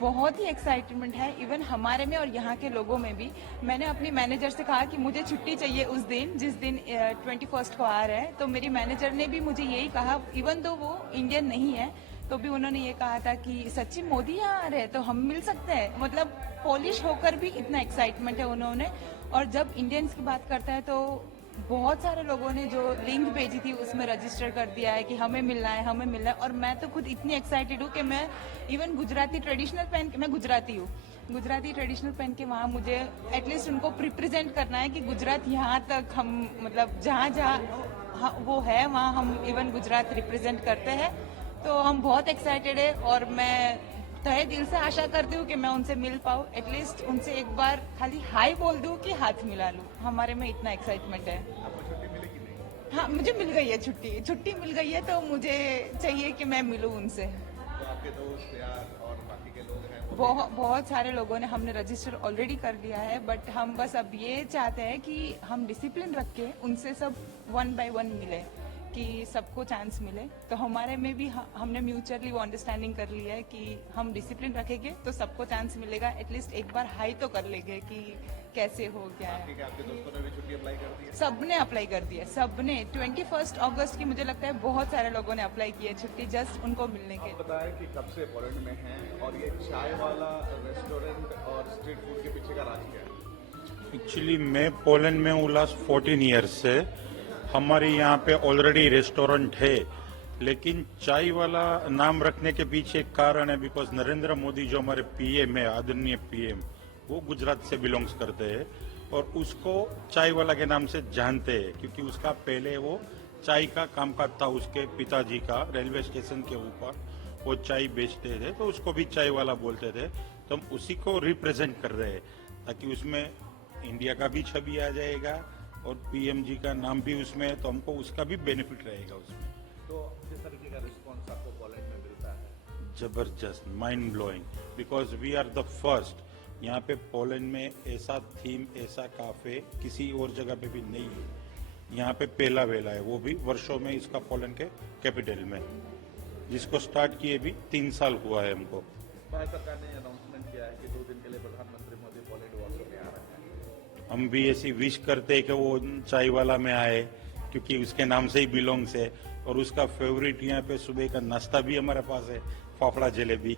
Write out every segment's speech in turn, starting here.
बहुत ही एक्साइटमेंट है, इवन हमारे में और यहाँ के लोगों में भी। मैंने अपनी मैनेजर से कहा कि मुझे छुट्टी चाहिए उस दिन जिस दिन 21 को आ रहा है, तो मेरी मैनेजर ने भी मुझे यही कहा, इवन तो वो इंडियन नहीं है तो भी उन्होंने ये कहा था कि सच्ची मोदी यहाँ आ रहे हैं तो हम मिल सकते हैं। मतलब पॉलिश होकर भी इतना एक्साइटमेंट है उन्होंने। और जब इंडियंस की बात करता है तो बहुत सारे लोगों ने जो लिंक भेजी थी उसमें रजिस्टर कर दिया है कि हमें मिलना है, हमें मिलना है। और मैं तो खुद इतनी एक्साइटेड हूँ कि मैं इवन गुजराती ट्रेडिशनल पहन के, मैं गुजराती हूँ, गुजराती ट्रेडिशनल पहन के वहाँ मुझे एटलीस्ट उनको रिप्रेजेंट करना है कि गुजरात यहाँ तक हम, मतलब जहाँ जहाँ वो है वहाँ हम इवन गुजरात रिप्रेजेंट करते हैं। तो हम बहुत एक्साइटेड है और मैं तहे दिल से आशा करती हूँ कि मैं उनसे मिल पाऊँ, एटलीस्ट उनसे एक बार खाली हाय बोल दूँ कि हाथ मिला लूँ। हमारे में इतना एक्साइटमेंट है। आपको छुट्टी मिली कि नहीं? हाँ, मुझे मिल गई है छुट्टी, छुट्टी मिल गई है तो मुझे चाहिए कि मैं मिलूँ उनसे। तो आपके दोस्त यार और बाकी के लोग हैं वो बहुत सारे लोगों ने, हमने रजिस्टर ऑलरेडी कर लिया है, बट हम बस अब ये चाहते हैं कि हम डिसिप्लिन रख के उनसे सब 1 by 1 मिले, कि सबको चांस मिले। तो हमारे में भी हमने म्यूचुअली वो अंडरस्टैंडिंग कर लिया है कि हम डिसिप्लिन रखेंगे तो सबको चांस मिलेगा, एटलीस्ट एक बार हाई तो कर लेंगे कि कैसे हो क्या है। ठीक है, आपके दोस्तों ने भी छुट्टी अप्लाई कर दी है? सबने अप्लाई कर दिया, सबने। 21 अगस्त की मुझे लगता है बहुत सारे लोगों ने अप्लाई की है छुट्टी, जस्ट उनको मिलने के। आप बताएं कि कब से पोलैंड में हैं और ये चाय वाला रेस्टोरेंट और स्ट्रीट फूड के पीछे का राज क्या है? एक्चुअली मैं पोलैंड में हूँ लास्ट 14 ईयर्स से। हमारे यहाँ पे ऑलरेडी रेस्टोरेंट है, लेकिन चाय वाला नाम रखने के पीछे एक कारण है, बिकॉज नरेंद्र मोदी जो हमारे पीएम है, आदरणीय पीएम, वो गुजरात से बिलोंग्स करते हैं और उसको चाय वाला के नाम से जानते हैं, क्योंकि उसका पहले वो चाय का कामकाज था उसके पिताजी का, रेलवे स्टेशन के ऊपर वो चाय बेचते थे तो उसको भी चाय वाला बोलते थे। तो हम उसी को रिप्रेजेंट कर रहे हैं ताकि उसमें इंडिया का भी छवि आ जाएगा और पीएम जी का नाम भी उसमें है, तो हमको उसका भी बेनिफिट रहेगा उसमें। तो किस तरीके का रिस्पॉन्स आपको पोलैंड में मिलता है? जबरदस्त, mind blowing, because we are the first. यहाँ पे पोलैंड में ऐसा थीम, ऐसा काफे किसी और जगह पे भी नहीं है। यहाँ पे पहला वेला है, वो भी वर्षों में इसका पोलैंड के कैपिटल में, जिसको स्टार्ट किए भी 3 साल हुआ है हमको। भारत सरकार ने अनाउंसमेंट किया है कि 2 दिन के लिए प्रधानमंत्री मोदी पोलैंड वापस में आ रहे हैं। हम भी ऐसी विश करते हैं कि वो चाय वाला में आए, क्योंकि उसके नाम से ही बिलोंग्स है और उसका फेवरेट यहाँ पे सुबह का नाश्ता भी हमारे पास है, फाफड़ा जलेबी।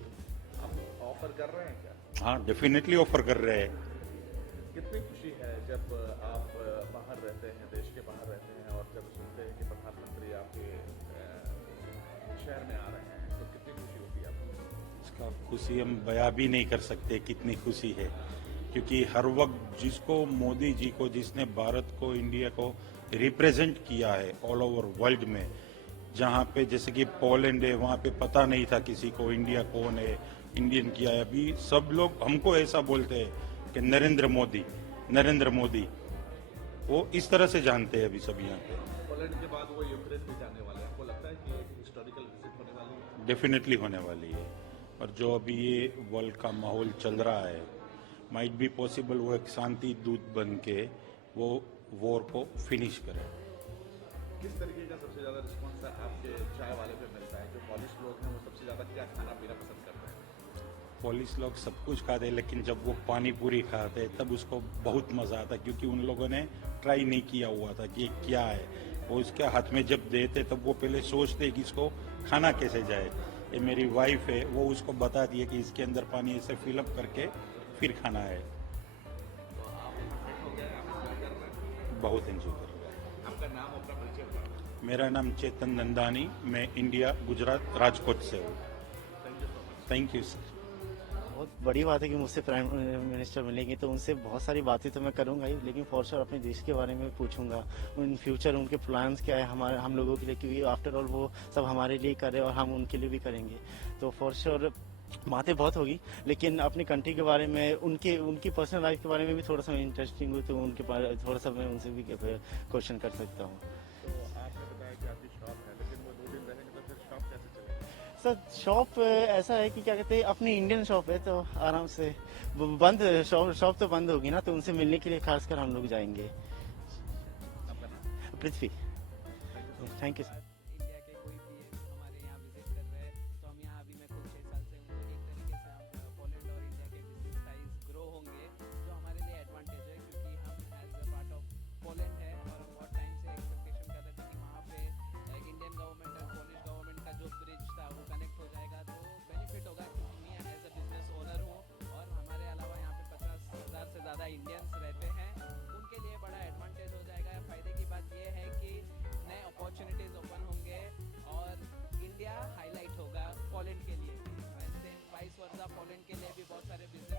आप ऑफर कर रहे हैं क्या? हाँ, डेफिनेटली ऑफर कर रहे हैं। कितनी खुशी है जब आप बाहर रहते हैं, देश के बाहर रहते हैं और जब सुनते हैं कि प्रधानमंत्री आपके शहर में आ रहे हैं, तो कितनी खुशी होती है आपको? इसका खुशी हम बयां भी नहीं कर सकते कितनी खुशी है, क्योंकि हर वक्त जिसको मोदी जी को, जिसने भारत को, इंडिया को रिप्रेजेंट किया है ऑल ओवर वर्ल्ड में, जहाँ पे जैसे कि पोलैंड है वहाँ पे पता नहीं था किसी को इंडिया कौन है, इंडियन किया है। अभी सब लोग हमको ऐसा बोलते हैं कि नरेंद्र मोदी, नरेंद्र मोदी, वो इस तरह से जानते हैं अभी सब यहाँ पे। पोलैंड के बाद वो यूक्रेन भी जाने वाले हैं, आपको लगता है कि एक हिस्टोरिकल विजिट होने वाली है? डेफिनेटली होने वाली है। और जो अभी ये वर्ल्ड का माहौल चल रहा है, माइट बी पॉसिबल वो एक शांति दूत बन के वो वॉर को फिनिश करे। किस तरीके का सबसे ज्यादा रिस्पॉन्स आपके चाय वाले पे मिलता है? जो पॉलिश लोग हैं वो सबसे ज्यादा क्या खाना पीना पसंद करते हैं? पुलिस लोग सब कुछ खाते हैं, लेकिन जब वो पानी पूरी खाते हैं तब उसको बहुत मजा आता है, क्योंकि उन लोगों ने ट्राई नहीं किया हुआ था कि ये क्या है। वो उसके हाथ में जब देते तब वो पहले सोचते कि इसको खाना कैसे जाए। ये मेरी वाइफ है, वो उसको बताती है कि इसके अंदर पानी ऐसे फिलअप करके फिर खाना है। तो आप फिट हो गए, आप enjoy कर रहे हैं? बहुत एंजॉय कर रहा है। आपका नाम, अपना परिचय बताओ। मेरा नाम चेतन नंदानी, मैं इंडिया, गुजरात, राजकोट से हूँ। Thank you so much. Thank you sir. बहुत बड़ी बात है कि मुझसे प्राइम मिनिस्टर मिलेंगे, तो उनसे बहुत सारी बातें तो मैं करूंगा ही, लेकिन फॉर श्योर अपने देश के बारे में पूछूंगा, उन फ्यूचर उनके प्लान्स क्या है हमारे, हम लोगों के लिए, क्योंकि आफ्टर ऑल वो सब हमारे लिए कर रहे हैं और हम उनके लिए भी करेंगे। तो फॉर श्योर बातें बहुत होगी, लेकिन अपनी कंट्री के बारे में, उनकी पर्सनल लाइफ के बारे में भी थोड़ा सा इंटरेस्टिंग हो, तो उनके बारे थोड़ा सा मैं उनसे भी क्वेश्चन कर सकता हूँ। तो आपने बताया कि आपकी शॉप है, लेकिन वो 2 दिन रहेंगे तो फिर शॉप कैसे चलेगी? सर शॉप ऐसा है कि क्या कहते हैं, अपनी इंडियन शॉप है तो आराम से बंद, शॉप तो बंद होगी ना, तो उनसे मिलने के लिए खासकर हम लोग जाएंगे। आपका नाम? Prithvi. Thank you sir. India के कोई पीएम हमारे यहाँ विजिट कर रहे हैं तो हम यहाँ अभी, मैं खुद 6 साल से हूँ, एक तरीके से हम पोलैंड सारे बिजनेस